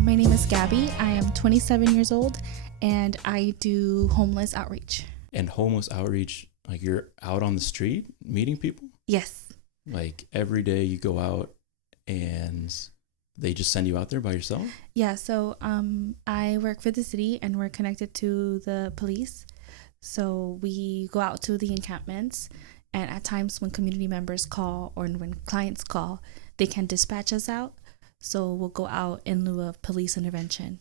My name is Gaby. I am 27 years old and I do homeless outreach. And homeless outreach, like you're out on the street meeting people? Yes. Like every day you go out and they just send you out there by yourself? Yeah, so I work for the city and we're connected to the police. So we go out to the encampments, and at times when community members call or when clients call, they can dispatch us out. So we'll go out in lieu of police intervention.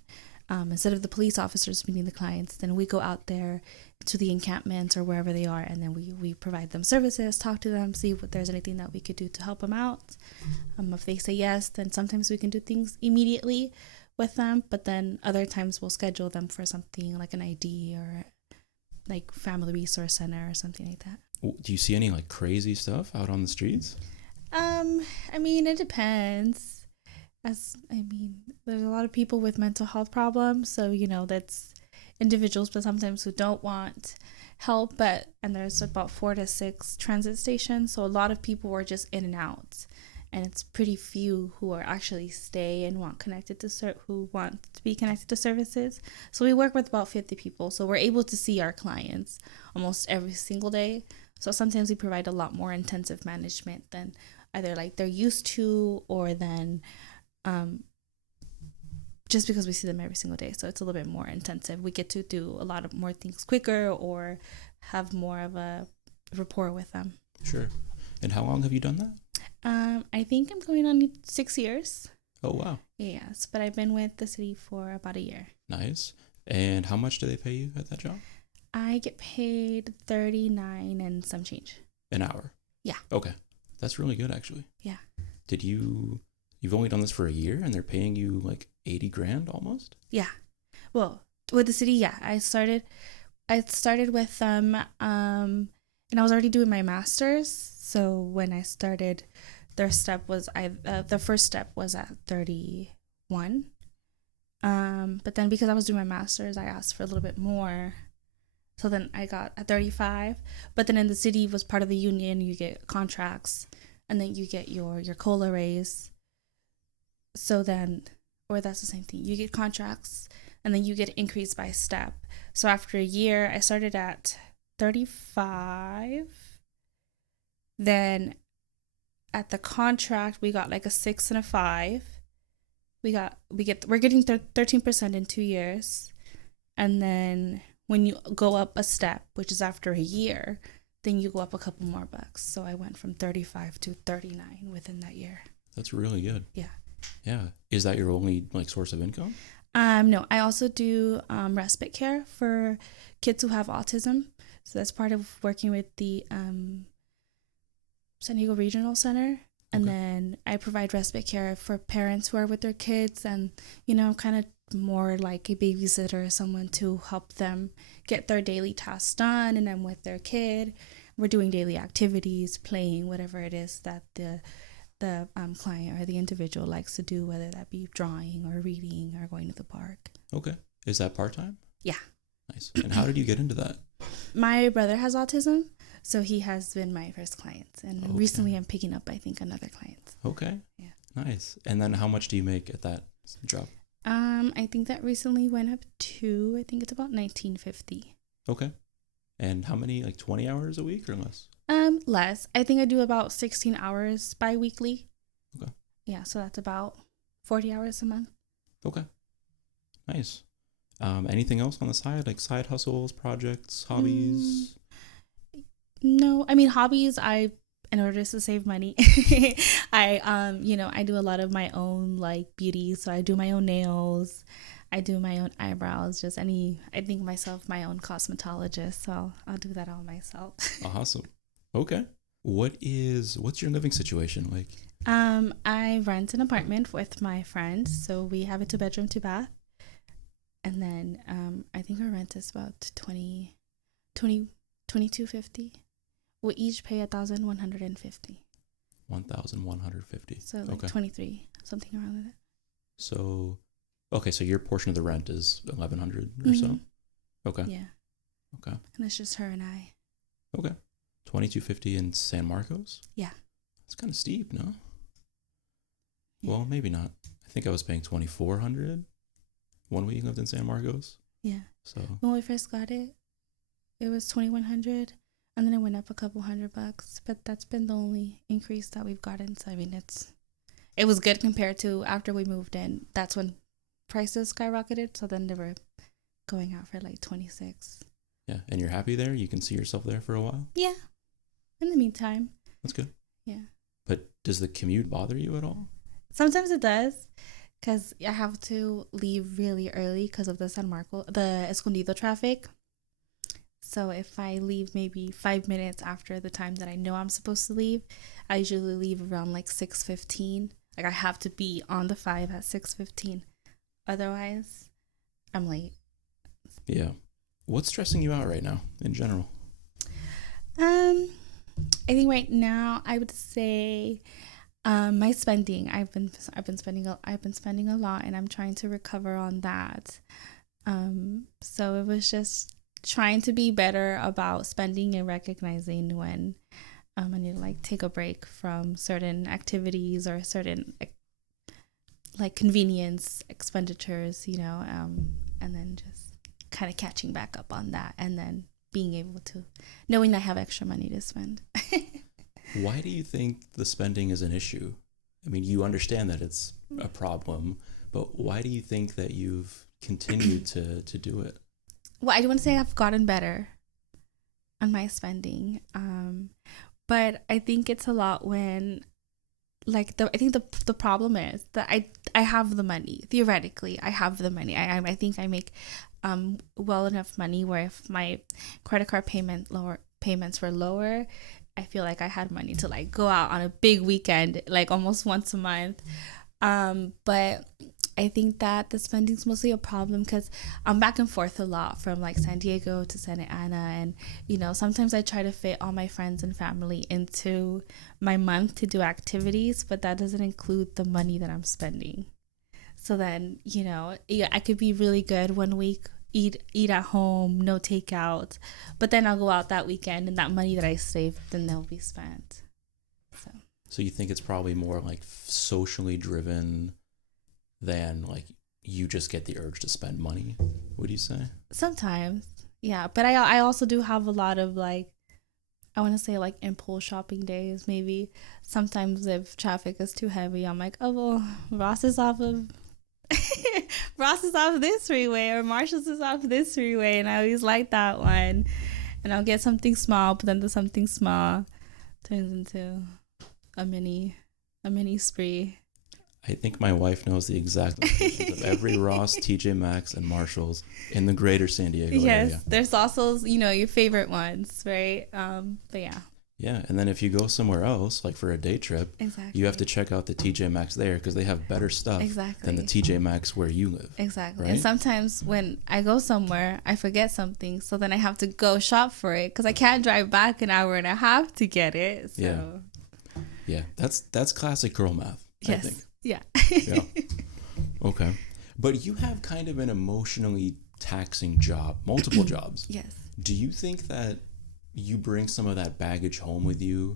Instead of the police officers meeting the clients, then we go out there to the encampments or wherever they are, and then we provide them services, talk to them, see if there's anything that we could do to help them out. If they say yes, then sometimes we can do things immediately with them, but then other times we'll schedule them for something like an ID or like Family Resource Center or something like that. Do you see any like crazy stuff out on the streets? It depends. There's a lot of people with mental health problems, so that's individuals, but sometimes who don't want help. And there's about 4 to 6 transit stations, so a lot of people are just in and out, and it's pretty few who are actually stay and want who want to be connected to services. So we work with about 50 people, so we're able to see our clients almost every single day. So sometimes we provide a lot more intensive management than either like they're used to, or then just because we see them every single day. So it's a little bit more intensive. We get to do a lot of more things quicker or have more of a rapport with them. Sure. And how long have you done that? I think I'm going on 6 years. Oh, wow. Yes, but I've been with the city for about a year. Nice. And how much do they pay you at that job? I get paid $39 and some change. An hour? Yeah. Okay. That's really good, actually. Yeah. You've only done this for a year and they're paying you like 80 grand almost? Yeah. Well, with the city, yeah. I started with them, and I was already doing my master's. So when I started, the first step was at 31. But then because I was doing my master's, I asked for a little bit more. So then I got at 35. But then in the city was part of the union, you get contracts, and then you get your COLA raise. So then, or that's the same thing. You get contracts, and then you get increased by step. So after a year, I started at 35. Then at the contract, we got like a 6 and a 5. We're getting 13% in 2 years. And then when you go up a step, which is after a year, then you go up a couple more bucks. So I went from 35 to 39 within that year. That's really good. Yeah. Yeah. Is that your only like source of income? No, I also do respite care for kids who have autism. So that's part of working with the San Diego Regional Center. And then I provide respite care for parents who are with their kids, and, kind of more like a babysitter, someone to help them get their daily tasks done. And I'm with their kid. We're doing daily activities, playing, whatever it is that the client or the individual likes to do, whether that be drawing or reading or going to the park. Okay. Is that part-time? Yeah. Nice. And how did you get into that? My brother has autism, so he has been my first client. And recently I'm picking up, I think, another client. Okay. Yeah. Nice. And then how much do you make at that job? I think that recently went up to, I think it's about $19.50. Okay. And how many, like 20 hours a week or less? Less. I think I do about 16 hours bi-weekly. Okay. Yeah, so that's about 40 hours a month. Okay. Nice. Anything else on the side, like side hustles, projects, hobbies? No, hobbies, in order to save money, I do a lot of my own like beauty. So I do my own nails. I do my own eyebrows, I think myself my own cosmetologist, so I'll do that all myself. Awesome. Okay. What's your living situation like? I rent an apartment with my friends, so we have a 2-bedroom, 2-bath. And then I think our rent is about $22.50. We each pay $1,150. $1,150. So like 23, something around that. So your portion of the rent is $1,100 or so? Okay. Yeah. Okay. And it's just her and I. Okay. $22.50 in San Marcos? Yeah. It's kind of steep, no? Yeah. Well, maybe not. I think I was paying $2,400 1 week lived in San Marcos. Yeah. So When we first got it, it was 2,100, and then it went up a couple $100. But that's been the only increase that we've gotten. So I mean, it was good compared to after we moved in. That's when prices skyrocketed. So then they were going out for like 26. yeah, and you're happy there? You can see yourself there for a while? Yeah. In the meantime. That's good. Yeah. But does the commute bother you at all? Sometimes it does, because I have to leave really early because of the Escondido traffic. So if I leave maybe 5 minutes after the time that I know I'm supposed to leave, I usually leave around like 6:15. Like I have to be on the 5 at 6:15. Otherwise, I'm late. Yeah. What's stressing you out right now in general? I think right now I would say my spending. I've been spending a lot, and I'm trying to recover on that. So it was just trying to be better about spending and recognizing when I need to like take a break from certain activities or certain like convenience expenditures, and then just kind of catching back up on that, and then being able to knowing I have extra money to spend. Why do you think the spending is an issue? I mean, you understand that it's a problem, but why do you think that you've continued to do it? Well, I do want to say I've gotten better on my spending, but I think it's a lot when, like, I think the problem is that I have the money. Theoretically, I have the money. I think I make well enough money where if my credit card payments were lower, I feel like I had money to like go out on a big weekend, like almost once a month. But I think that the spending's mostly a problem because I'm back and forth a lot from like San Diego to Santa Ana, and sometimes I try to fit all my friends and family into my month to do activities, but that doesn't include the money that I'm spending. So then, I could be really good one week, eat at home, no takeout, but then I'll go out that weekend and that money that I saved, then they'll be spent. So you think it's probably more like socially driven than like you just get the urge to spend money, would you say? Sometimes, yeah. But I also do have a lot of like, I want to say like impulse shopping days, maybe. Sometimes if traffic is too heavy, I'm like, oh, well, Ross is off this freeway, or Marshall's is off this freeway, and I always like that one. And I'll get something small, but then the something small turns into a mini spree. I think my wife knows the exact locations of every Ross, TJ Maxx, and Marshall's in the greater San Diego area. Yes, there's also, your favorite ones, right? But yeah. Yeah, and then if you go somewhere else, like for a day trip, exactly, you have to check out the TJ Maxx there because they have better stuff than the TJ Maxx where you live. Exactly. Right? And sometimes when I go somewhere, I forget something, so then I have to go shop for it because I can't drive back an hour and a half to get it. So. Yeah, that's classic girl math, yes. I think. Yeah. Yeah. Okay. But you have kind of an emotionally taxing job, multiple jobs. Yes. Do you think that you bring some of that baggage home with you,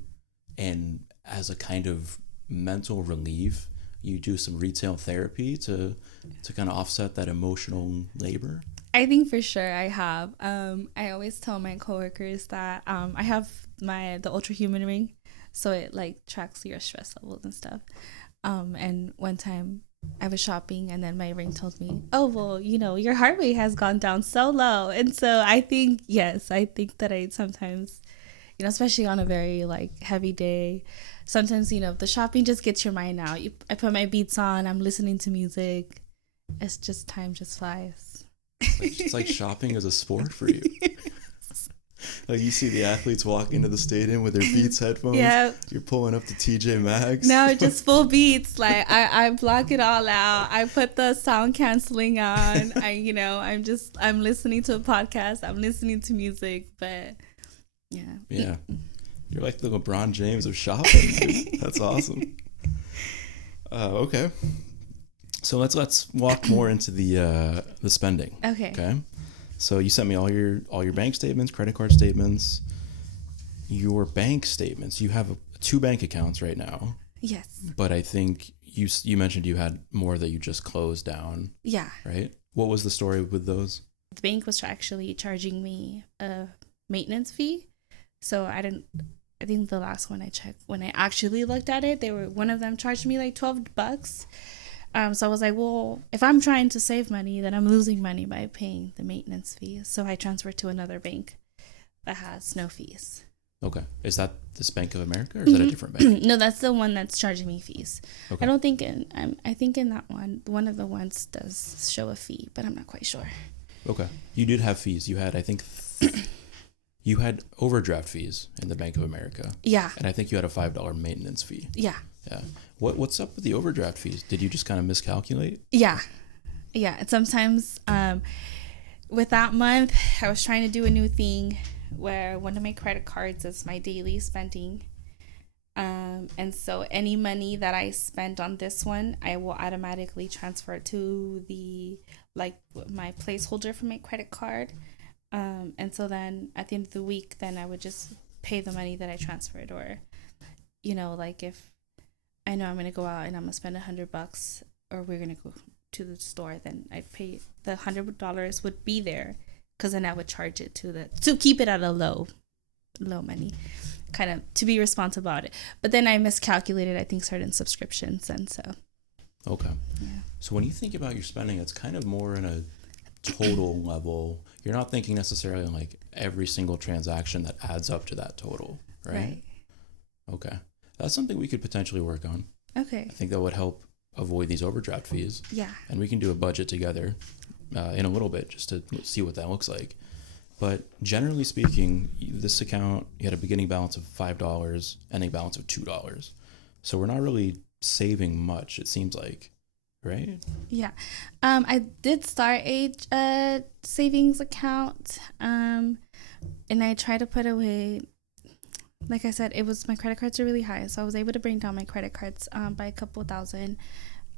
and as a kind of mental relief, you do some retail therapy to kind of offset that emotional labor? I think for sure I have. I always tell my coworkers that I have the Ultra Human ring, so it like tracks your stress levels and stuff. And one time I was shopping and then my ring told me, oh, well, your heart rate has gone down so low. And so I think that I sometimes, especially on a very like heavy day, sometimes, the shopping just gets your mind out. I put my beats on, I'm listening to music. It's just time just flies. It's like shopping is a sport for you. Like you see the athletes walk into the stadium with their Beats headphones. Yeah. You're pulling up to TJ Maxx. No, just full Beats. Like I block it all out. I put the sound canceling on. I'm listening to a podcast. I'm listening to music, but yeah. Yeah. You're like the LeBron James of shopping. That's awesome. Okay. So let's walk more into the spending. Okay. So you sent me all your bank statements, credit card statements, your bank statements. You have 2 bank accounts right now. Yes. But I think you mentioned you had more that you just closed down. Yeah. Right? What was the story with those? The bank was actually charging me a maintenance fee. So I think the last one I checked, when I actually looked at it, one of them charged me like $12. So I was like, well, if I'm trying to save money, then I'm losing money by paying the maintenance fee. So I transferred to another bank that has no fees. Okay. Is that this Bank of America or is that a different bank? No, that's the one that's charging me fees. Okay. I think in that one of the ones does show a fee, but I'm not quite sure. Okay. You did have fees. You had, I think, you had overdraft fees in the Bank of America. Yeah. And I think you had a $5 maintenance fee. Yeah. Yeah. What's up with the overdraft fees? Did you just kind of miscalculate? Yeah. Yeah. And sometimes with that month, I was trying to do a new thing where one of my credit cards is my daily spending. And so any money that I spent on this one, I will automatically transfer to my placeholder for my credit card. And so then at the end of the week, then I would just pay the money that I transferred. Or, like if I know I'm going to go out and I'm going to spend $100 or we're going to go to the store, then I'd pay the $100 would be there, because then I would charge it to keep it at a low money, kind of to be responsible about it. But then I miscalculated, I think, certain subscriptions. And so. Okay. Yeah. So when you think about your spending, it's kind of more in a total level. You're not thinking necessarily on like every single transaction that adds up to that total, right? Okay. That's something we could potentially work on. Okay. I think that would help avoid these overdraft fees. Yeah. And we can do a budget together in a little bit just to see what that looks like. But generally speaking, this account, you had a beginning balance of $5, ending balance of $2. So we're not really saving much, it seems like, right? Yeah. I did start a savings account, and I try to put away, like I said, my credit cards are really high. So I was able to bring down my credit cards by a couple thousand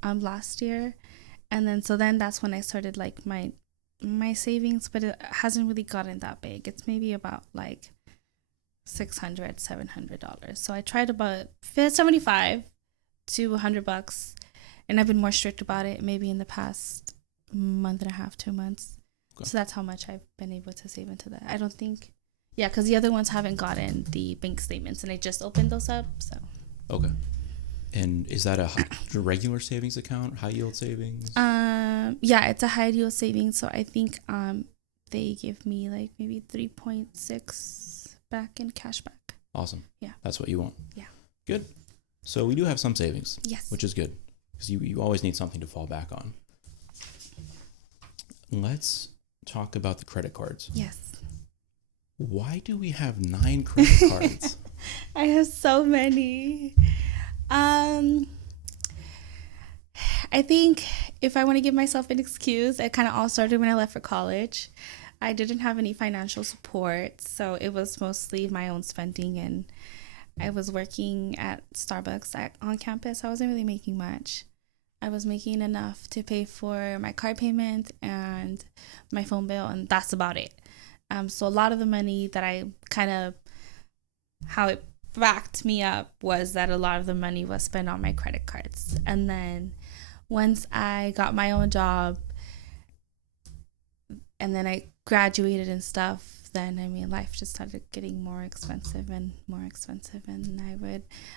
last year. And then that's when I started like my savings, but it hasn't really gotten that big. It's maybe about like $600, $700. So I tried about $75 to $100, and I've been more strict about it maybe in the past month and a half, 2 months. Okay. So that's how much I've been able to save into that. I don't think, because the other ones haven't gotten the bank statements, and I just opened those up. So. Okay. And is that a regular savings account, high yield savings? Yeah, it's a high yield savings. So I think they give me like maybe 3.6 back in cash back. Awesome. Yeah. That's what you want. Yeah. Good. So we do have some savings. Yes. Which is good, because you always need something to fall back on. Let's talk about the credit cards. Yes. Why do we have 9 credit cards? I have so many. I think if I want to give myself an excuse, it kind of all started when I left for college. I didn't have any financial support, so it was mostly my own spending, and I was working at Starbucks on campus. I wasn't really making much. I was making enough to pay for my car payment and my phone bill, and that's about it. So a lot of the money that how it backed me up was that a lot of the money was spent on my credit cards. And then once I got my own job and then I graduated and stuff, then life just started getting more expensive and more expensive. And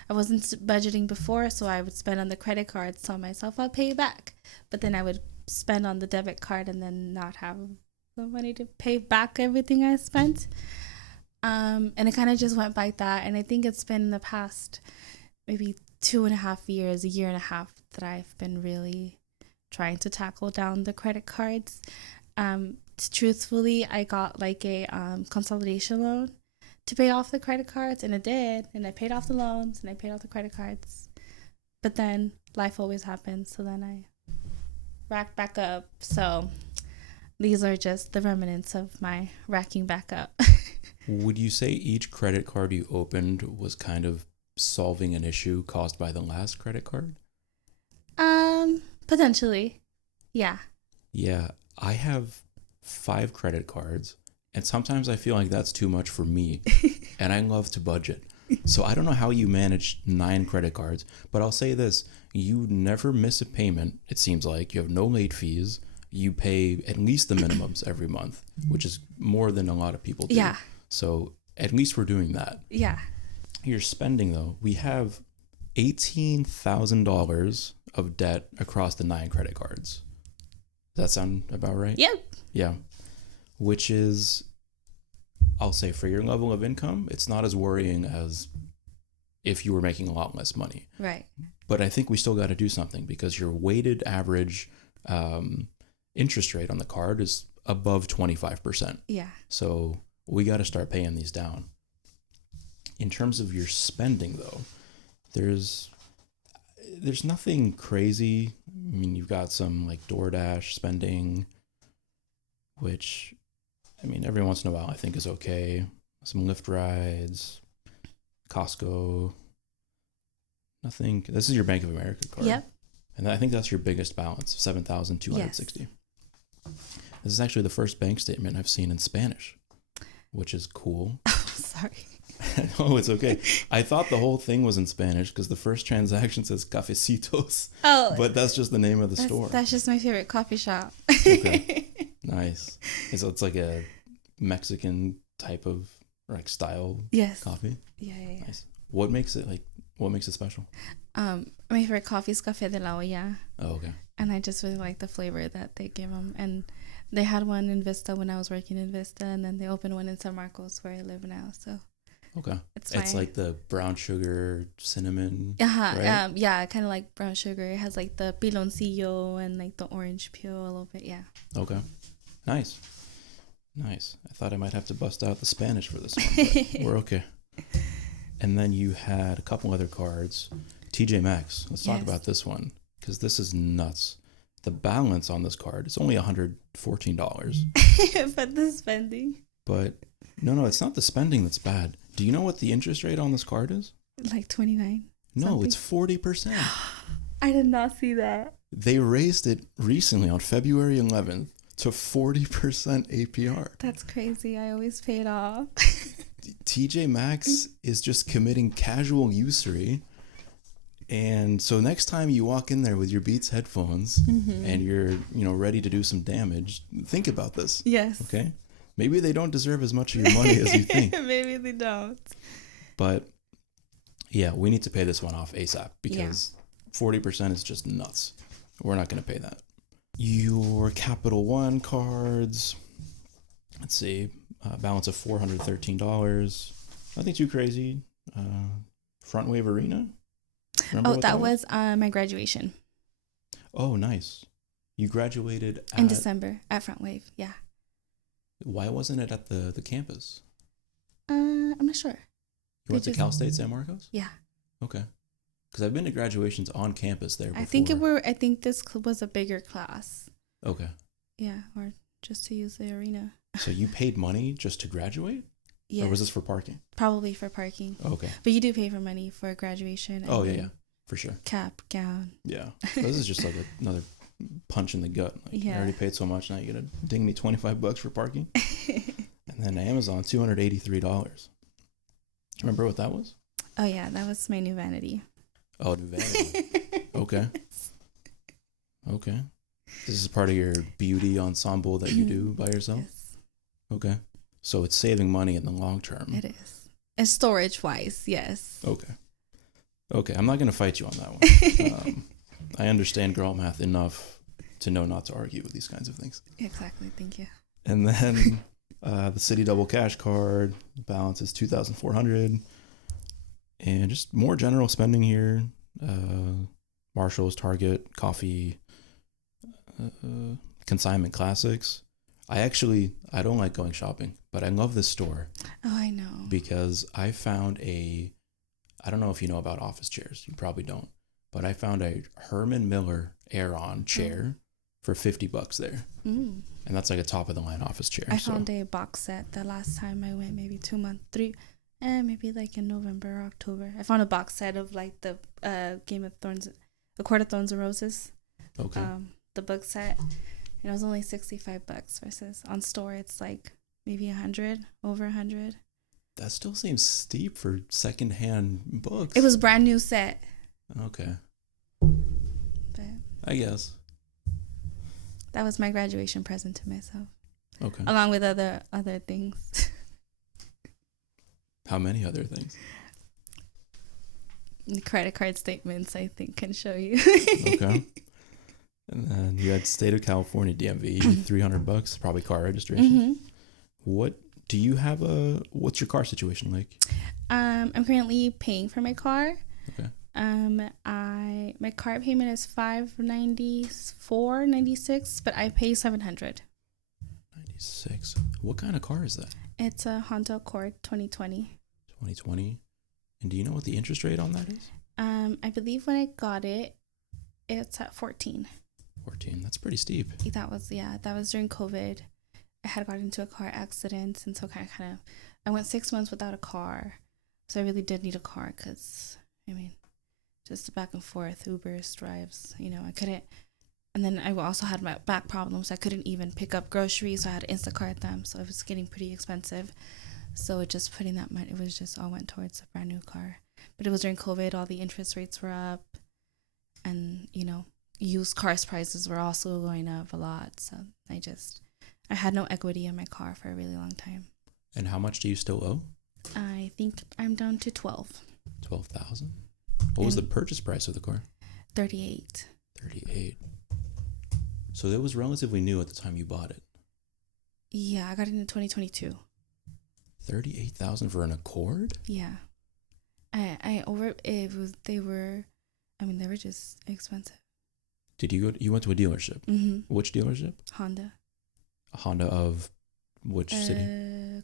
I wasn't budgeting before, so I would spend on the credit card, tell myself I'll pay you back. But then I would spend on the debit card and then not have the money to pay back everything I spent. And it kind of just went by that. And I think it's been the past maybe 2.5 years, a year and a half, that I've been really trying to tackle down the credit cards. Truthfully, I got like a consolidation loan to pay off the credit cards, and it did. And I paid off the loans and I paid off the credit cards. But then life always happens. So then I racked back up. So these are just the remnants of my racking back up. Would you say each credit card you opened was kind of solving an issue caused by the last credit card? Potentially. Yeah. Yeah. I have 5 credit cards, and sometimes I feel like that's too much for me, and I love to budget. So I don't know how you manage 9 credit cards, but I'll say this. You never miss a payment, it seems like. You have no late fees. you pay at least the minimums every month, which is more than a lot of people do. Yeah. So at least we're doing that. Yeah. Your spending, though, we have $18,000 of debt across the 9 credit cards. Does that sound about right? Yep. Yeah. Which is, I'll say, for your level of income, it's not as worrying as if you were making a lot less money. Right. But I think we still got to do something because your weighted average interest rate on the card is above 25%. Yeah. So we got to start paying these down. In terms of your spending, though, there's nothing crazy. I mean, you've got some like DoorDash spending, which, I mean, every once in a while I think is okay. Some Lyft rides, Costco. Nothing. This is your Bank of America card. Yep. And I think that's your biggest balance, 7,260. Yes. This is actually the first bank statement I've seen in Spanish, which is cool. Oh, sorry. No, it's okay. I thought the whole thing was in Spanish because the first transaction says cafecitos. Oh. But that's just the name of the store. That's just my favorite coffee shop. Okay. Nice. So it's like a Mexican type of like style coffee? Yeah. Nice. What makes it special? My favorite coffee is Café de la Olla. Oh, okay. And I just really like the flavor that they give them. And they had one in Vista when I was working in Vista, and then they opened one in San Marcos where I live now. So okay, it's like the brown sugar cinnamon. Right? Yeah, kind of like brown sugar. It has like the piloncillo and like the orange peel a little bit. Yeah. Okay, nice. I thought I might have to bust out the Spanish for this one, but we're okay. And then you had a couple other cards. TJ Maxx. Let's talk about this one because this is nuts. The balance on this card is only $114. But the spending. But no, it's not the spending that's bad. Do you know what the interest rate on this card is? Like 29. No, something. It's 40%. I did not see that. They raised it recently on February 11th to 40% APR. That's crazy. I always pay it off. TJ Maxx is just committing casual usury. And so next time you walk in there with your Beats headphones and you're, ready to do some damage, think about this. Yes. Okay? Maybe they don't deserve as much of your money as you think. Maybe they don't. But yeah, we need to pay this one off ASAP because 40% is just nuts. We're not going to pay that. Your Capital One cards, let's see, balance of $413. Nothing too crazy. Front Wave Arena. Remember that was my graduation. Oh, nice. You graduated in December at Front Wave. Yeah. Why wasn't it at the campus? I'm not sure. You went to Cal State San Marcos? Yeah. Okay. Because I've been to graduations on campus there before. I think this was a bigger class. Okay. Yeah, or just to use the arena. So you paid money just to graduate? Yeah. Or was this for parking? Probably for parking. Okay. But you do pay for money for graduation. Oh, yeah, for sure. Cap, gown. Yeah. This is just like another punch in the gut. Like, I already paid so much, now you're going to ding me $25 for parking? And then Amazon, $283. Remember what that was? Oh, yeah, that was my new vanity. Oh, new vanity. Okay. This is part of your beauty ensemble that you do by yourself? Yes. Okay. So it's saving money in the long term. It is. And storage-wise, yes. Okay, I'm not going to fight you on that one. I understand girl math enough to know not to argue with these kinds of things. Exactly, thank you. And then the City Double Cash card balance is $2,400. And just more general spending here. Marshalls, Target, coffee, consignment classics. I don't like going shopping, but I love this store. Oh, I know. Because I found I don't know if you know about office chairs. You probably don't. But I found a Herman Miller Aeron chair for $50 there. Mm. And that's like a top of the line office chair. I found a box set the last time I went, maybe 2 months, maybe like in November or October. I found a box set of like the Game of Thrones, The Court of Thorns and Roses. Okay. The book set. And it was only $65 versus on store it's like maybe 100, over 100. That still seems steep for secondhand books. It was brand new set. Okay. But I guess. That was my graduation present to myself. Okay. Along with other things. How many other things? The credit card statements, I think, can show you. Okay. And then you had state of California DMV, $300, probably car registration. What do you have what's your car situation like? I'm currently paying for my car. Okay. My car payment is $594.96, but I pay $700. 96. What kind of car is that? It's a Honda Accord 2020. 2020. And do you know what the interest rate on that is? I believe when I got it, it's at 14. 14. That's pretty steep. That was during COVID. I had got into a car accident, and so I went 6 months without a car. So I really did need a car because, just back and forth, Ubers, drives, I couldn't. And then I also had my back problems. I couldn't even pick up groceries, so I had to Instacart them. So it was getting pretty expensive. So just putting that money, it was just all went towards a brand new car. But it was during COVID, all the interest rates were up. And, used cars prices were also going up a lot. So I had no equity in my car for a really long time. And how much do you still owe? I think I'm down to 12. 12,000. What was the purchase price of the car? 38. 38. So it was relatively new at the time you bought it. Yeah, I got it in 2022. 38,000 for an Accord? Yeah. They were just expensive. Did you went to a dealership? Mm-hmm. Which dealership? Honda. A Honda of which city?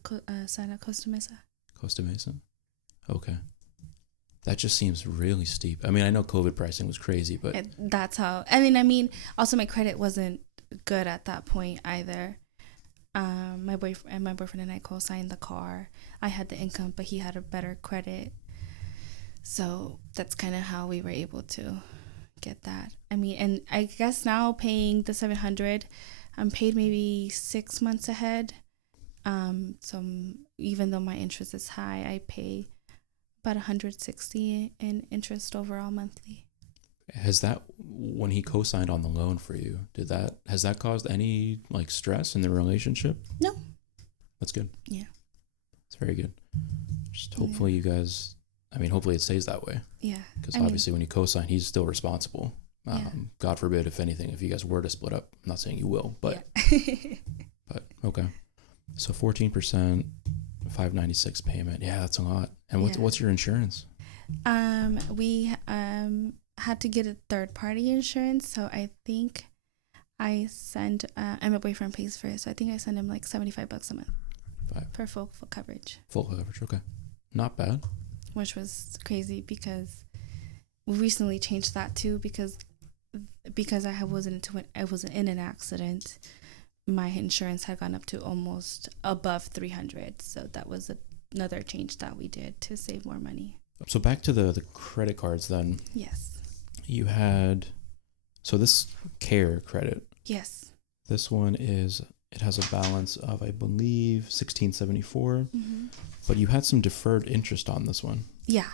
Costa Mesa. Costa Mesa? Okay. That just seems really steep. I know COVID pricing was crazy, but... That's how... also my credit wasn't good at that point either. My boyfriend and I co-signed the car. I had the income, but he had a better credit. So that's kind of how we were able to get that. And I guess now paying the $700, I'm paid maybe 6 months ahead. So even though my interest is high, I pay about $160 in interest overall monthly. Has that, when he co-signed on the loan for you, has that caused any stress in the relationship? No. That's good. Yeah. It's very good. Just hopefully you guys, hopefully it stays that way. Yeah. Because obviously when you co-sign, he's still responsible. Yeah. God forbid, if anything, if you guys were to split up, I'm not saying you will, but, yeah. but okay. So 14%, $596 payment. Yeah, that's a lot. And what's your insurance? We had to get a third-party insurance, so I think I send and my boyfriend pays for it, so I think I send him $75 a month for full coverage. Full coverage, okay, not bad. Which was crazy because we recently changed that too because I wasn't in an accident. My insurance had gone up to almost above $300, so that was another change that we did to save more money. So back to the credit cards then. Yes. You had, so this Care credit. Yes. This one it has a balance of, I believe, $1,674, but you had some deferred interest on this one. Yeah.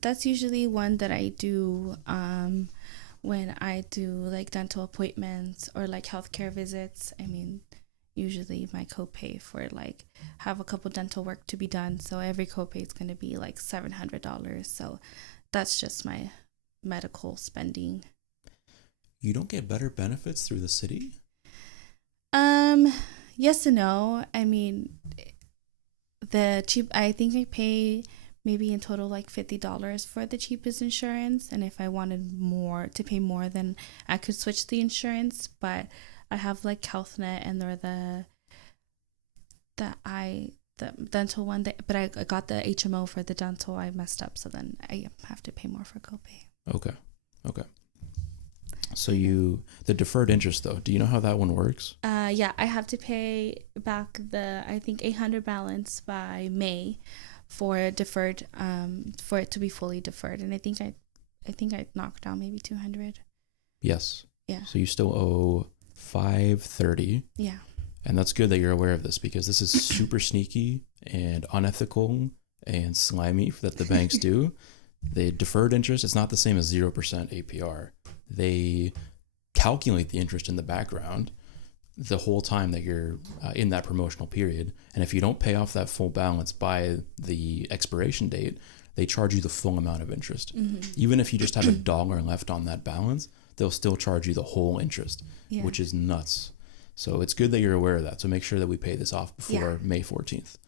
That's usually one that I do when I do dental appointments or healthcare visits. Usually my copay for have a couple dental work to be done, so every copay is going to be $700. So that's just my medical spending. You don't get better benefits through the city? Yes and no. I think I pay maybe in total $50 for the cheapest insurance, and if I wanted to pay more, then I could switch the insurance. But I have HealthNet, and they're the dental one. But I got the HMO for the dental. I messed up, so then I have to pay more for copay. Okay. So the deferred interest though, do you know how that one works? Yeah, I have to pay back I think $800 balance by May for deferred, for it to be fully deferred, and I think I knocked down maybe $200. Yes. Yeah. So you still owe $530. Yeah. And that's good that you're aware of this, because this is super sneaky and unethical and slimy that the banks do. The deferred interest, it's not the same as 0% APR. They calculate the interest in the background the whole time that you're in that promotional period. And if you don't pay off that full balance by the expiration date, they charge you the full amount of interest. Even if you just have $1 left on that balance, they'll still charge you the whole interest, which is nuts. So it's good that you're aware of that. So make sure that we pay this off before May 14th.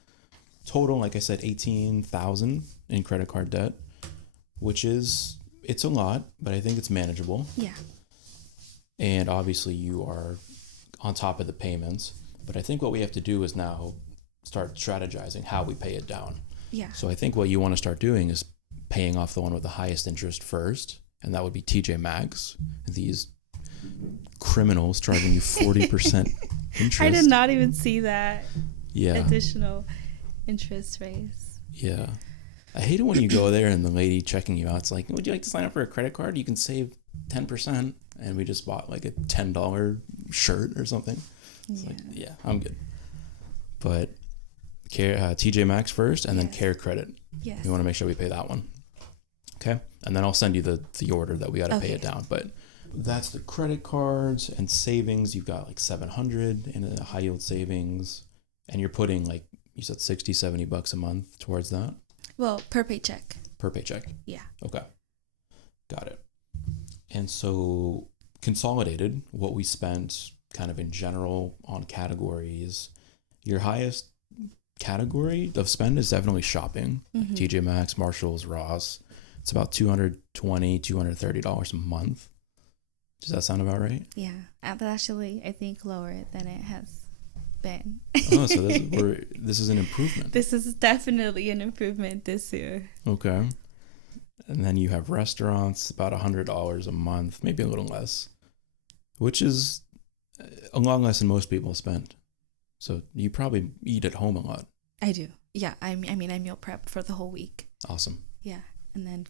Total, like I said, $18,000 in credit card debt, which is, it's a lot, but I think it's manageable. Yeah. And obviously you are on top of the payments. But I think what we have to do is now start strategizing how we pay it down. Yeah. So I think what you want to start doing is paying off the one with the highest interest first, and that would be TJ Maxx. These criminals charging you 40% interest. I did not even see that additional interest rates. Yeah. I hate it when you go there and the lady checking you out, it's like, would you like to sign up for a credit card? You can save 10%. And we just bought like a $10 shirt or something. It's like, yeah, I'm good. But TJ Maxx first, and then Care Credit. Yes. We want to make sure we pay that one. Okay. And then I'll send you the order that we got to pay it down. But that's the credit cards and savings. You've got like $700 in a high yield savings, and you're putting like, you said $60-$70 a month towards that. Well, per paycheck. Per paycheck. Yeah. Okay. Got it. And so consolidated, what we spent kind of in general on categories, your highest category of spend is definitely shopping. TJ Maxx, Marshalls, Ross. It's about $220, $230 a month. Does that sound about right? Yeah. But actually, I think lower than it has been. Oh, so this is an improvement. This is definitely an improvement this year. Okay. And then you have restaurants, about $100 a month, maybe a little less, which is a lot less than most people spend. So you probably eat at home a lot. I do. Yeah. I mean, I meal prep for the whole week. Awesome. Yeah. And then,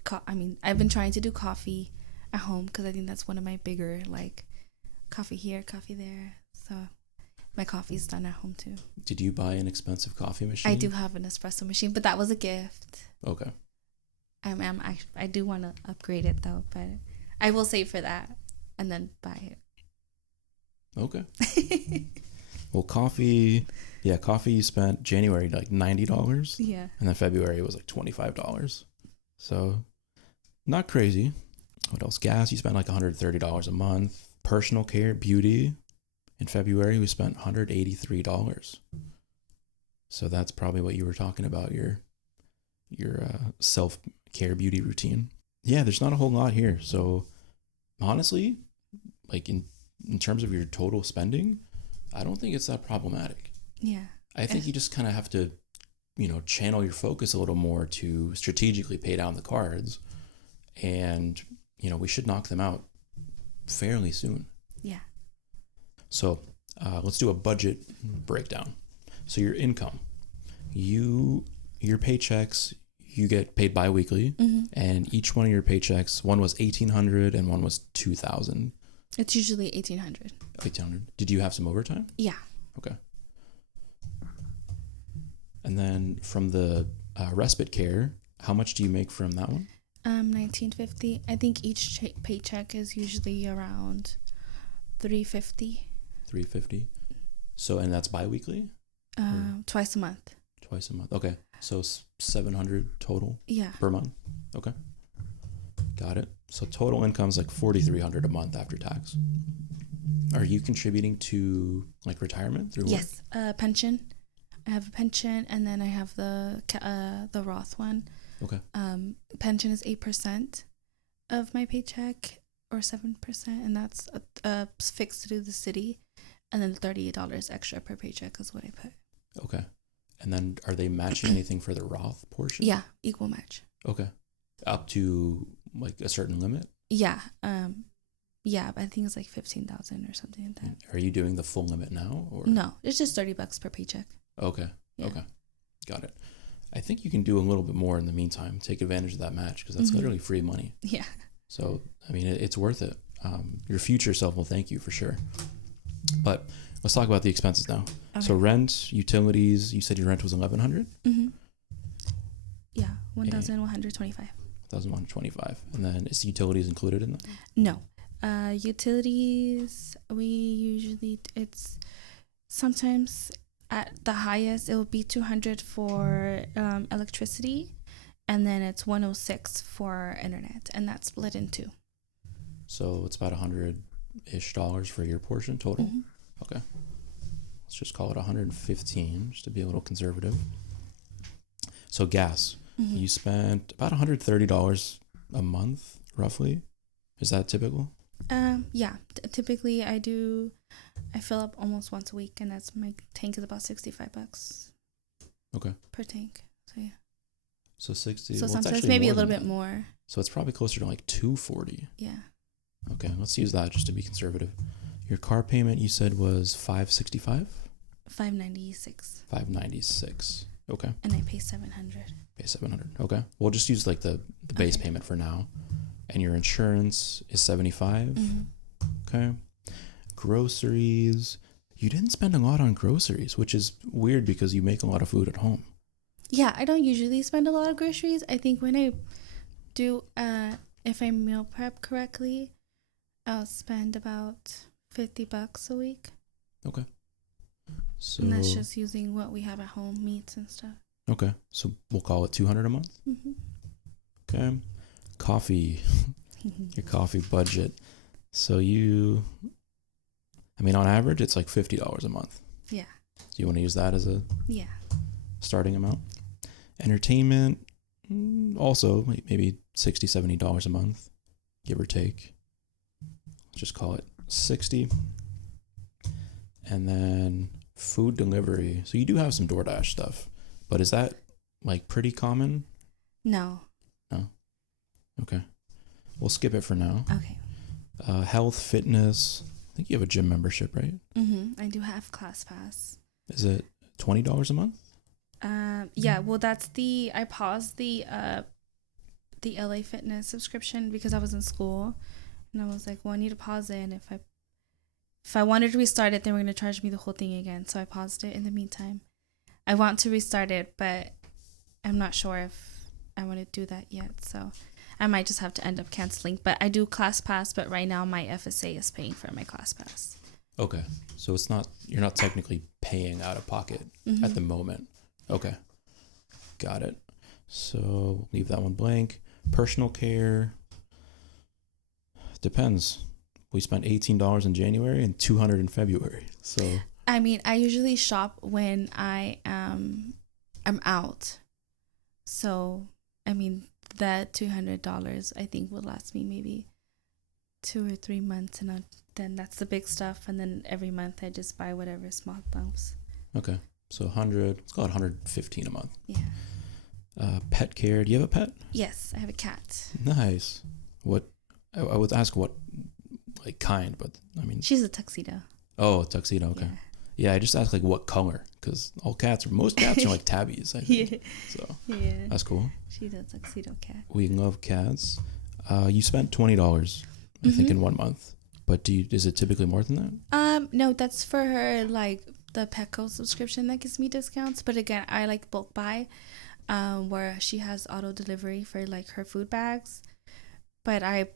I've been trying to do coffee at home because I think that's one of my bigger, like, coffee here, coffee there. So my coffee's done at home too. Did you buy an expensive coffee machine? I do have an espresso machine, but that was a gift. Okay. I do want to upgrade it though, but I will save for that and then buy it. Okay. Well, coffee you spent January like $90. Yeah. And then February it was like $25. So not crazy. What else? Gas, you spent like $130 a month. Personal care, beauty. In February we spent $183. So that's probably what you were talking about, your self-care beauty routine. Yeah, there's not a whole lot here. So honestly, like in terms of your total spending, I don't think it's that problematic. Yeah. I think you just kind of have to, channel your focus a little more to strategically pay down the cards. And, we should knock them out fairly soon. Yeah. So let's do a budget breakdown. So your income, your paychecks, you get paid bi-weekly, and each one of your paychecks, one was $1,800 and one was $2,000. It's usually $1,800. $1,800. Did you have some overtime? Yeah. Okay. And then from the respite care, how much do you make from that one? $1,950. I think each paycheck is usually around $350. $350. So, and that's bi-weekly? Twice a month. Twice a month. Okay. So $700 total? Yeah. Per month? Okay. Got it. So total income is like $4,300 a month after tax. Are you contributing to like retirement through Yes. Pension. I have a pension, and then I have the Roth one. Okay. Pension is 8% of my paycheck, or 7%, and that's fixed through the city. And then $38 extra per paycheck is what I put. Okay. And then are they matching anything for the Roth portion? Yeah, equal match. Okay. Up to like a certain limit? Yeah. Yeah, I think it's like 15,000 or something like that. Are you doing the full limit now, or no? It's just $30 per paycheck. Okay. Yeah. Okay. Got it. I think you can do a little bit more in the meantime. Take advantage of that match because that's literally free money. Yeah. So, I mean, it's worth it. Your future self will thank you for sure. But let's talk about the expenses now. Okay. So rent, utilities, you said your rent was $1,100? Mm-hmm. Yeah, $1,125. $1,125. And then is utilities included in that? No. Utilities, it's sometimes at the highest, it will be 200 for electricity, and then it's 106 for internet, and that's split in two. So it's about $100-ish for your portion total? Mm-hmm. Okay. Let's just call it 115 just to be a little conservative. So gas, you spent about $130 a month, roughly. Is that typical? Yeah. Typically, I fill up almost once a week, and my tank is about $65. Okay. Per tank. So yeah. So 60. So sometimes maybe a little bit more. So it's probably closer to like 240. Yeah. Okay, let's use that just to be conservative. Your car payment you said was $565? $596. $596. Okay. And I pay $700. Pay $700. Okay. We'll just use like the base payment for now. And your insurance is $75. Mm-hmm. Okay. Groceries. You didn't spend a lot on groceries, which is weird because you make a lot of food at home. Yeah, I don't usually spend a lot of groceries. I think when I do, if I meal prep correctly, I'll spend about $50 a week. Okay. So, and that's just using what we have at home, meats and stuff. Okay. So we'll call it $200 a month. Mm-hmm. Okay. Coffee. Your coffee budget. So on average, it's like $50 a month. Yeah. Do you want to use that as a starting amount? Entertainment, also maybe $60, $70 a month, give or take. Just call it 60. And then food delivery. So you do have some DoorDash stuff, but is that like pretty common? No. No? Okay. We'll skip it for now. Okay. Health, fitness. I think you have a gym membership, right? Mm-hmm. I do have ClassPass. Is it $20 a month? Yeah. Well, I paused the LA Fitness subscription because I was in school, and I was like, well, I need to pause it, and if I wanted to restart it, they were going to charge me the whole thing again. So I paused it in the meantime. I want to restart it, but I'm not sure if I want to do that yet. So I might just have to end up canceling. But I do ClassPass, but right now my FSA is paying for my ClassPass. Okay. So you're not technically paying out of pocket at the moment. Okay. Got it. So leave that one blank. Personal care. Depends. We spent $18 in January and $200 in February. So I usually shop when I'm out. So that $200 I think will last me maybe 2 or 3 months, and then that's the big stuff, and then every month I just buy whatever small things. Okay. So 100, let's call it 115 a month. Yeah. Pet care. Do you have a pet? Yes, I have a cat. Nice. What? I would ask what kind, but she's a tuxedo. Oh, tuxedo. Okay. Yeah, I just asked what color, because most cats are like tabbies, I think. Yeah. So that's cool. She's a tuxedo cat. We love cats. You spent $20, I think, in 1 month. But is it typically more than that? No, that's for her the Petco subscription that gives me discounts. But again, I bulk buy, where she has auto delivery for her food bags. But I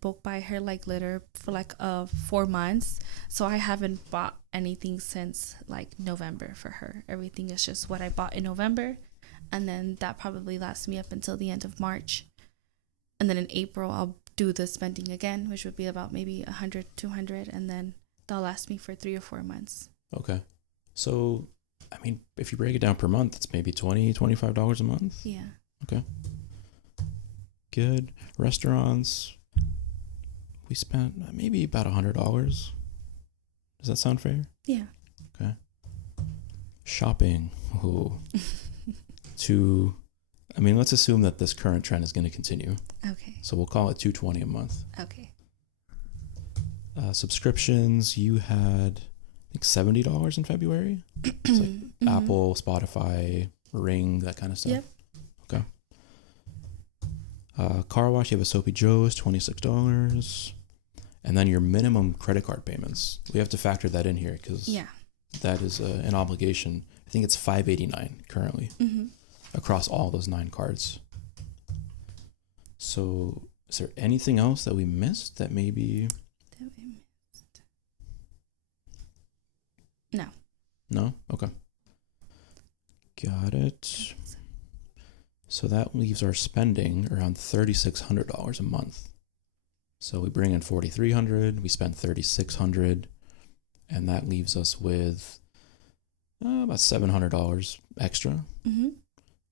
bulk buy her litter for 4 months, so I haven't bought anything since November for her. Everything is just what I bought in November, and then that probably lasts me up until the end of March, and then in April I'll do the spending again, which would be about maybe 100, 200, and then that'll last me for 3 or 4 months. Okay, so if you break it down per month, it's maybe $20, $25 a month. Yeah. Okay. Good. Restaurants, we spent maybe about $100. Does that sound fair? Yeah. Okay. Shopping. Ooh. Let's assume that this current trend is going to continue. Okay. So we'll call it $220 a month. Okay. Subscriptions, you had, I think, $70 in February. It's Apple, Spotify, Ring, that kind of stuff. Yep. Okay. Car wash, you have a Soapy Joe's, $26. And then your minimum credit card payments. We have to factor that in here because that is an obligation. I think it's $589 currently across all those 9 cards. So Is there anything else that we missed that maybe... That we missed? No. No? Okay. Got it. So that leaves our spending around $3,600 a month. So we bring in $4,300, we spend $3,600, and that leaves us with about $700 extra. Mm-hmm.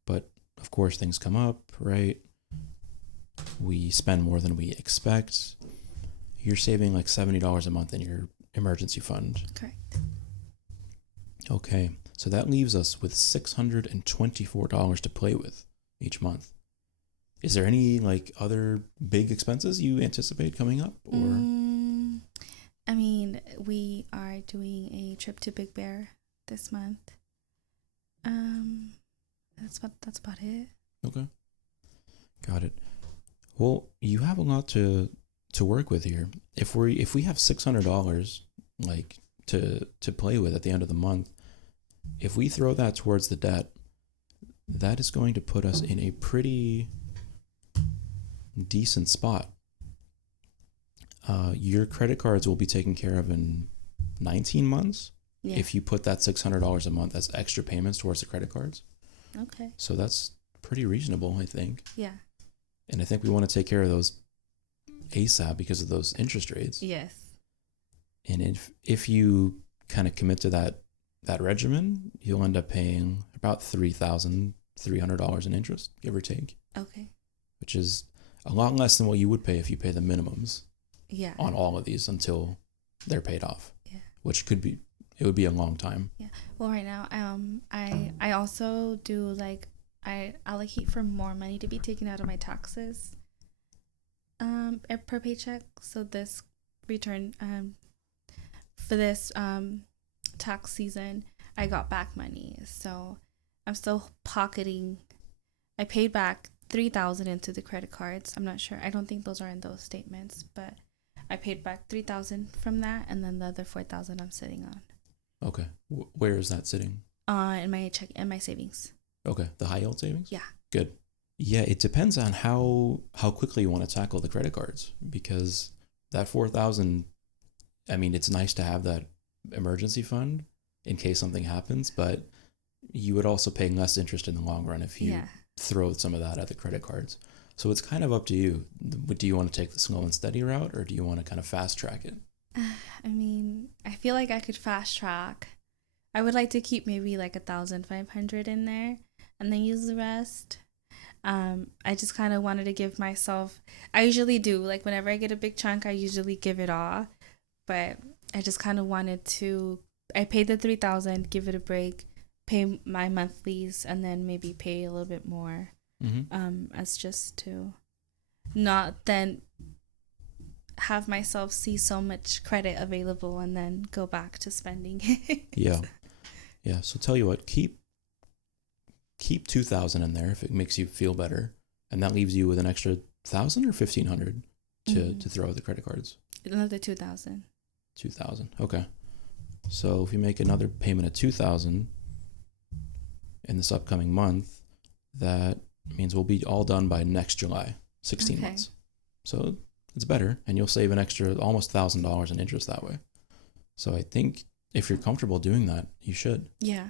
But of course, things come up, right? We spend more than we expect. You're saving like $70 a month in your emergency fund. Correct. Okay, so that leaves us with $624 to play with each month. Is there any like other big expenses you anticipate coming up, or? I mean, we are doing a trip to Big Bear this month. That's about it. Okay, got it. Well, you have a lot to work with here. If we have $600 like to play with at the end of the month, if we throw that towards the debt, that is going to put us in a pretty decent spot. Your credit cards will be taken care of in 19 months. Yeah. If you put that $600 a month as extra payments towards the credit cards. Okay. So that's pretty reasonable, I think. Yeah. And I think we want to take care of those ASAP because of those interest rates. Yes. And if you kind of commit to that regimen, you'll end up paying about $3,300 in interest, give or take. Okay. Which is a lot less than what you would pay if you pay the minimums. Yeah. On all of these until they're paid off. Yeah. Which it would be a long time. Yeah. Well, right now, I also do like I allocate for more money to be taken out of my taxes. Per paycheck. So this return for this tax season, I got back money. So I'm still pocketing. I paid back $3,000 into the credit cards. I'm not sure. I don't think those are in those statements, but I paid back $3,000 from that, and then the other $4,000 I'm sitting on. Okay, where is that sitting? In my savings. Okay, the high yield savings. Yeah. Good. Yeah, it depends on how quickly you want to tackle the credit cards, because that $4,000. I mean, it's nice to have that emergency fund in case something happens, but you would also pay less interest in the long run if you throw some of that at the credit cards. So it's kind of up to you. Do you want to take the slow and steady route, or do you want to kind of fast track it? I mean, I feel like I could fast track. I would like to keep maybe like 1,500 in there and then use the rest. I just kind of wanted to give myself, I usually do, like whenever I get a big chunk, I usually give it all. But I just kind of wanted to, I paid the $3,000, give it a break, pay my monthlies, and then maybe pay a little bit more. As just to not then have myself see so much credit available and then go back to spending it. Yeah. So tell you what, keep $2,000 in there if it makes you feel better, and that leaves you with an extra $1,000 or $1,500 to throw at the credit cards. Another $2,000. $2,000. Okay. So if you make another payment of $2,000 in this upcoming month, that means we'll be all done by next July, 16 months. So it's better, and you'll save an extra almost $1,000 in interest that way. So I think if you're comfortable doing that, you should. Yeah.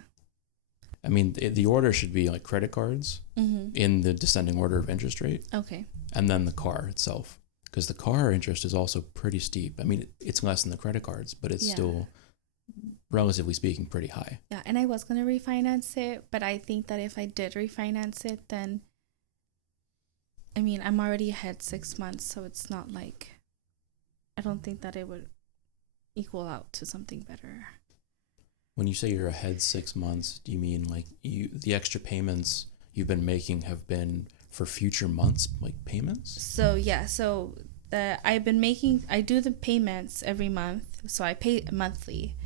I mean, the order should be like credit cards in the descending order of interest rate. Okay. And then the car itself, because the car interest is also pretty steep. I mean, it's less than the credit cards, but it's still, relatively speaking, pretty high. Yeah, and I was going to refinance it, but I think that if I did refinance it, then, I mean, I'm already ahead 6 months, so it's not like, I don't think that it would equal out to something better. When you say you're ahead 6 months, do you mean like the extra payments you've been making have been for future months, like payments? So yeah, I do the payments every month, so I pay monthly,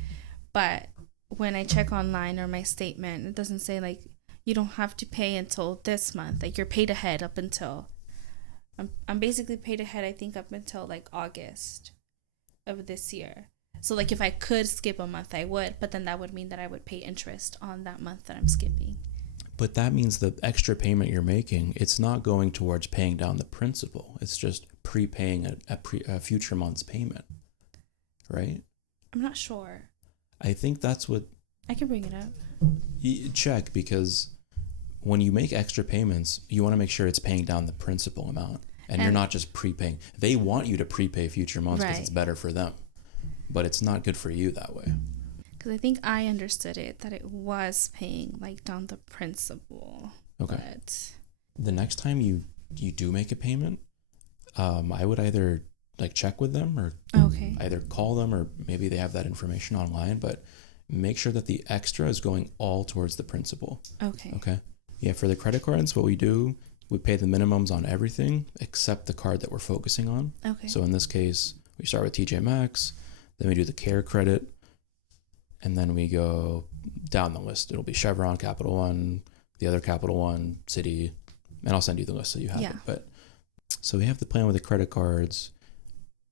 but when I check online or my statement, it doesn't say like you don't have to pay until this month. Like you're paid ahead up until I'm basically paid ahead, I think, up until like August of this year. So like if I could skip a month, I would, but then that would mean that I would pay interest on that month that I'm skipping. But that means the extra payment you're making, it's not going towards paying down the principal. It's just prepaying a future month's payment, right? I'm not sure. I think that's what... I can bring it up. Check, because when you make extra payments, you want to make sure it's paying down the principal amount. And you're not just prepaying. They want you to prepay future months because it's better for them. But it's not good for you that way. Because I think I understood it, that it was paying like down the principal. Okay. But the next time you do make a payment, I would either like check with them or either call them, or maybe they have that information online, but make sure that the extra is going all towards the principal. Okay. Yeah, for the credit cards, what we do, we pay the minimums on everything except the card that we're focusing on. Okay. So in this case, we start with TJ Maxx, then we do the Care credit, and then we go down the list. It'll be Chevron, Capital One, the other Capital One, Citi, and I'll send you the list so you have it. But so we have the plan with the credit cards,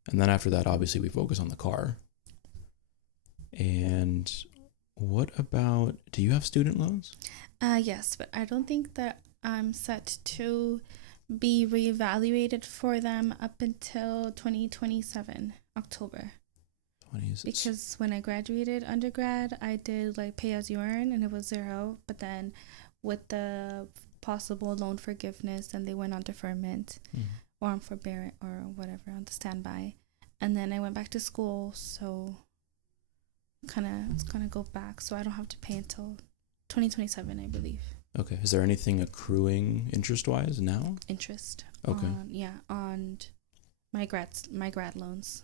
and then after that, obviously, we focus on the car. And what about, do you have student loans? Yes, but I don't think that I'm set to be reevaluated for them up until 2027, October. Because when I graduated undergrad, I did like pay as you earn and it was 0. But then with the possible loan forgiveness, and they went on deferment or on forbearance or whatever, on the standby. And then I went back to school. So it's gonna go back. So I don't have to pay until 2027, I believe. Okay. Is there anything accruing interest-wise now? Interest. Okay. On my grad loans.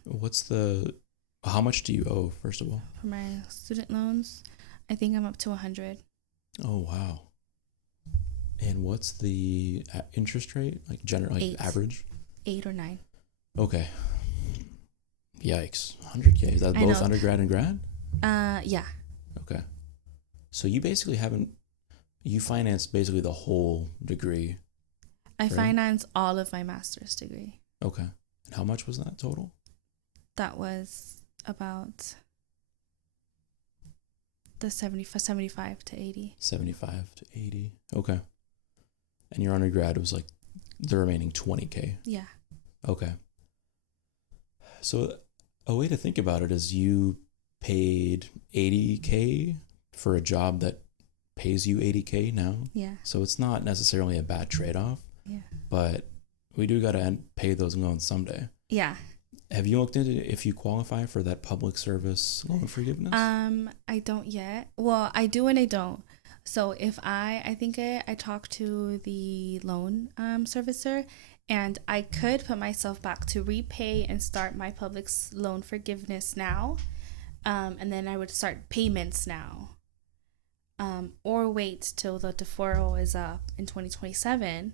How much do you owe, first of all? For my student loans, I think I'm up to 100. Oh, wow. And what's the interest rate? Like generally, average? 8 or 9. Okay. Yikes. 100K. Is that both undergrad and grad? Yeah. Okay. So you basically you financed basically the whole degree. I financed all of my master's degree. Okay. And how much was that total? That was about the 75 to 80. 75 to 80. Okay. And your undergrad was like the remaining 20K. Yeah. Okay. So a way to think about it is you paid 80K for a job that pays you 80K now. Yeah. So it's not necessarily a bad trade-off. Yeah. But we do got to pay those loans someday. Yeah. Have you looked into if you qualify for that public service loan forgiveness? I don't yet. Well, I do and I don't. So if I think I talked to the loan servicer, and I could put myself back to repay and start my public loan forgiveness now, and then I would start payments now, or wait till the deferral is up in 2027.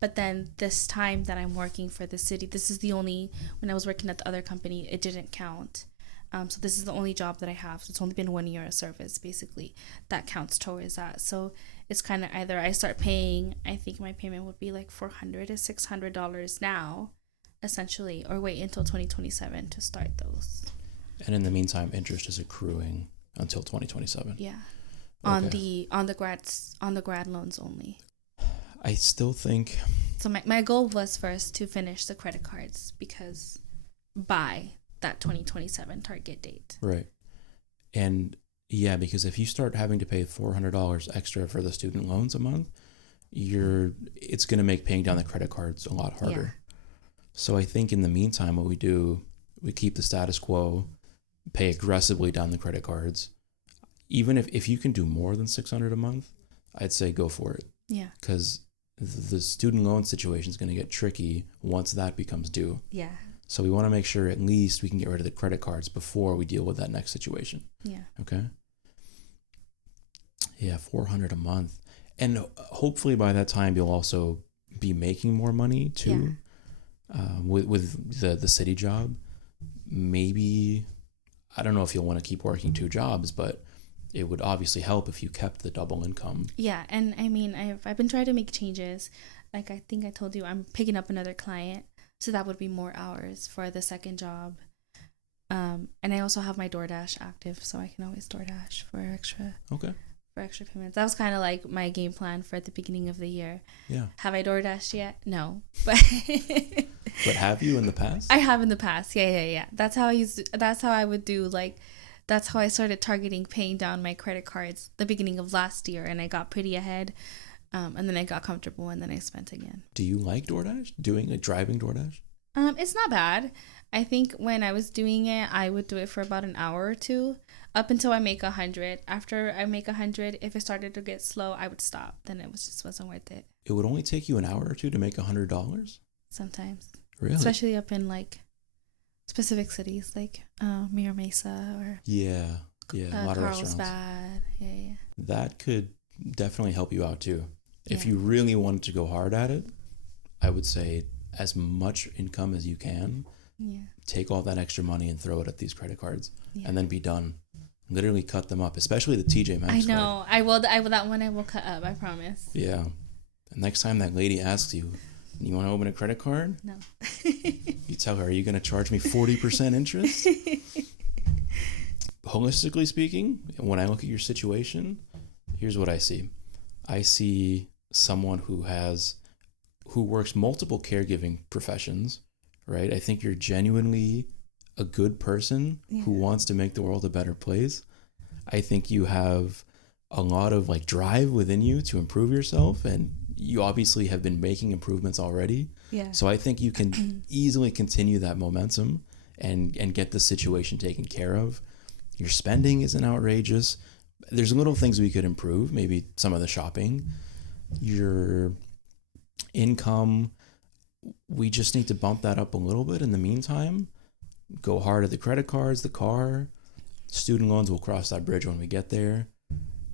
But then this time that I'm working for the city, this is the only, when I was working at the other company, it didn't count. So this is the only job that I have. So it's only been 1 year of service, basically, that counts towards that. So it's kind of either I start paying, I think my payment would be like $400 to $600 now, essentially, or wait until 2027 to start those. And in the meantime, interest is accruing until 2027. Yeah. Okay. On the grad loans only. I still think... So my goal was first to finish the credit cards, because by that 2027 target date. Right. And yeah, because if you start having to pay $400 extra for the student loans a month, it's going to make paying down the credit cards a lot harder. Yeah. So I think in the meantime, what we do, we keep the status quo, pay aggressively down the credit cards. Even if you can do more than $600 a month, I'd say go for it. Yeah. Because the student loan situation is going to get tricky once that becomes due. Yeah. So we want to make sure at least we can get rid of the credit cards before we deal with that next situation. Yeah. Okay. Yeah, $400 a month. And hopefully by that time you'll also be making more money too. Yeah. With the city job. Maybe, I don't know if you'll want to keep working 2 jobs, but it would obviously help if you kept the double income. Yeah, and I mean, I've been trying to make changes. Like I think I told you, I'm picking up another client, so that would be more hours for the second job. And I also have my DoorDash active, so I can always DoorDash for extra. Okay. for extra payments. That was kind of like my game plan for the beginning of the year. Yeah. Have I DoorDashed yet? No, but but have you in the past? I have in the past. Yeah. That's how I would do, like, that's how I started targeting paying down my credit cards the beginning of last year, and I got pretty ahead. And then I got comfortable, and then I spent again. Do you like DoorDash? Driving DoorDash? It's not bad. I think when I was doing it, I would do it for about an hour or two, up until I make 100. After I make 100, if it started to get slow, I would stop. Then it wasn't worth it. It would only take you an hour or two to make $100? Sometimes. Really? Especially up in, like, specific cities, like Mira Mesa or a lot of restaurants. Carlsbad. Yeah. That could definitely help you out too. If you really wanted to go hard at it, I would say as much income as you can. Yeah. Take all that extra money and throw it at these credit cards, and then be done. Literally cut them up, especially the TJ Maxx. I know. Card. I will. That one I will cut up. I promise. Yeah. And next time that lady asks you, "You want to open a credit card?" No. You tell her, "Are you going to charge me 40% interest?" Holistically speaking, when I look at your situation, here's what I see. I see someone who works multiple caregiving professions, right? I think you're genuinely a good person who wants to make the world a better place. I think you have a lot of like drive within you to improve yourself, and you obviously have been making improvements already. Yeah. So I think you can easily continue that momentum and get the situation taken care of. Your spending isn't outrageous. There's little things we could improve, maybe some of the shopping. Your income, we just need to bump that up a little bit in the meantime. Go hard at the credit cards, the car. Student loans, we'll cross that bridge when we get there.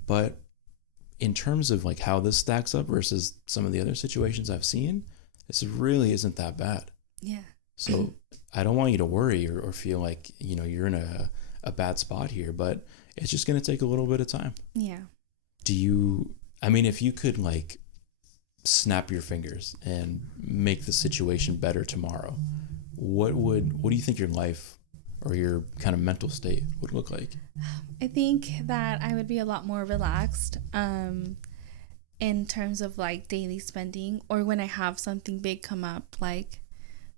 But in terms of like how this stacks up versus some of the other situations I've seen, this really isn't that bad. Yeah. So I don't want you to worry or feel like, you're in a bad spot here, but it's just going to take a little bit of time. Yeah. If you could like snap your fingers and make the situation better tomorrow, what do you think your life or your kind of mental state would look like? I think that I would be a lot more relaxed in terms of like daily spending, or when I have something big come up, like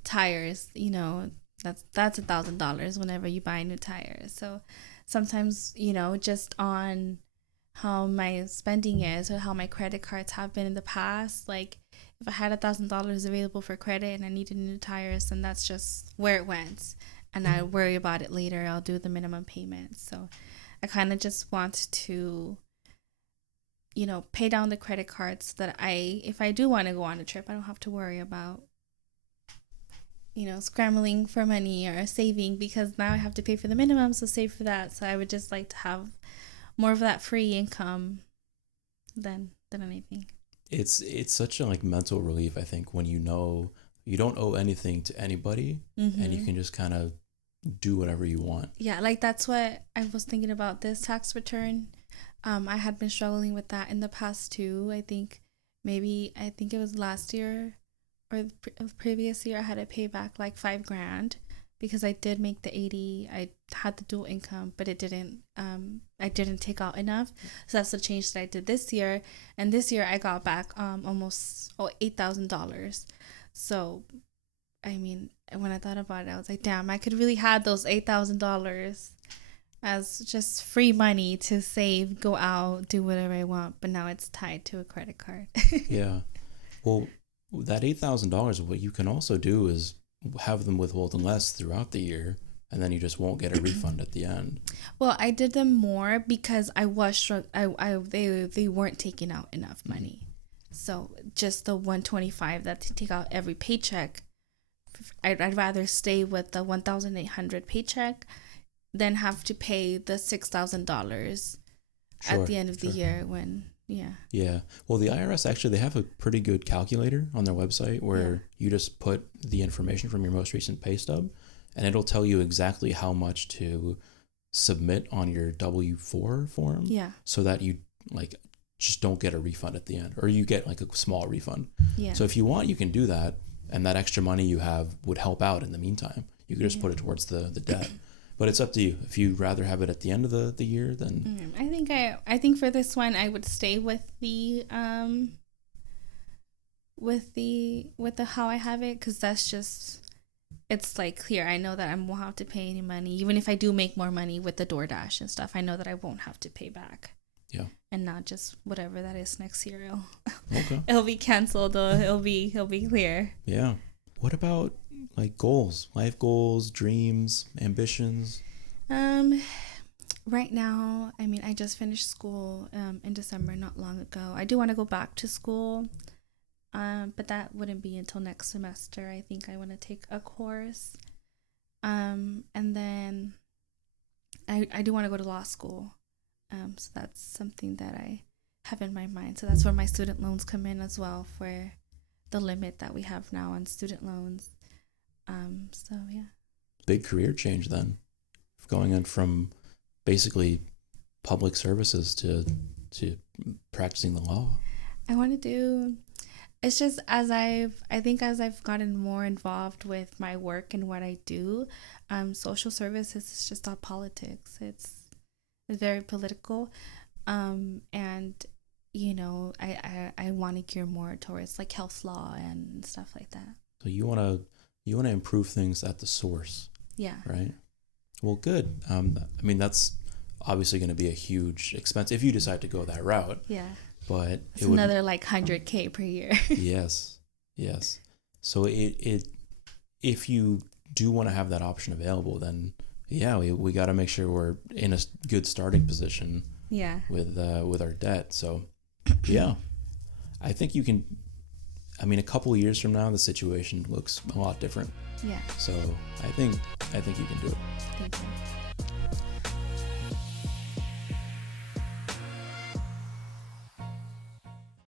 tires, that's $1,000 whenever you buy new tires. So sometimes, just on how my spending is or how my credit cards have been in the past, like if I had $1,000 available for credit and I needed new tires, then that's just where it went. And I worry about it later. I'll do the minimum payment. So I kind of just want to, pay down the credit cards so that if I do want to go on a trip, I don't have to worry about, scrambling for money or saving, because now I have to pay for the minimum, so save for that. So I would just like to have more of that free income than anything. It's such a like mental relief, I think, when you don't owe anything to anybody, and you can just kind of do whatever you want. Yeah, like that's what I was thinking about this tax return. I had been struggling with that in the past too. I think it was last year or the previous year, I had to pay back like $5,000 because I did make the 80. I had the dual income, but I didn't take out enough. So that's the change that I did this year. And this year I got back almost $8,000. So, when I thought about it, I was like, damn, I could really have those $8,000 as just free money to save, go out, do whatever I want. But now it's tied to a credit card. Yeah. Well, that $8,000, what you can also do is have them withhold less throughout the year, and then you just won't get a refund at the end. Well, I did them more because I was they weren't taking out enough money. So just the $125 that they take out every paycheck, I'd rather stay with the $1,800 paycheck than have to pay the $6,000 at the end of the year when. Yeah. Well, the IRS actually, they have a pretty good calculator on their website where you just put the information from your most recent pay stub, and it'll tell you exactly how much to submit on your W-4 form. Yeah. So that you like just don't get a refund at the end, or you get like a small refund. Yeah. So if you want, you can do that, and that extra money you have would help out in the meantime. You could just put it towards the debt. But it's up to you. If you'd rather have it at the end of the year, then I think for this one I would stay with the how I have it, because that's just, it's like clear. I know that I won't have to pay any money. Even if I do make more money with the DoorDash and stuff, I know that I won't have to pay back. Yeah. And not just whatever that is next year. Okay. It'll be canceled, or it'll be clear. Yeah. What about like goals, life goals, dreams, ambitions? Right now, I mean, I just finished school in December, not long ago. I do want to go back to school. But that wouldn't be until next semester. I think I want to take a course. And then I do want to go to law school. So that's something that I have in my mind. So that's where my student loans come in as well, for the limit that we have now on student loans. So yeah. Big career change then. Going in from basically public services to practicing the law. I want to do, it's just as I've gotten more involved with my work and what I do, social services is just all politics. It's very political. And you know, I want to gear more towards like health law and stuff like that. So you want to improve things at the source. Yeah. Right. Well, good. I mean, that's obviously going to be a huge expense if you decide to go that route. Yeah. But it's another like $100K per year. Yes. So if you do want to have that option available, then yeah, we got to make sure we're in a good starting position. Yeah. With our debt. So yeah, I think you can. I mean, a couple of years from now, the situation looks a lot different. Yeah. So I think you can do it. Thank you.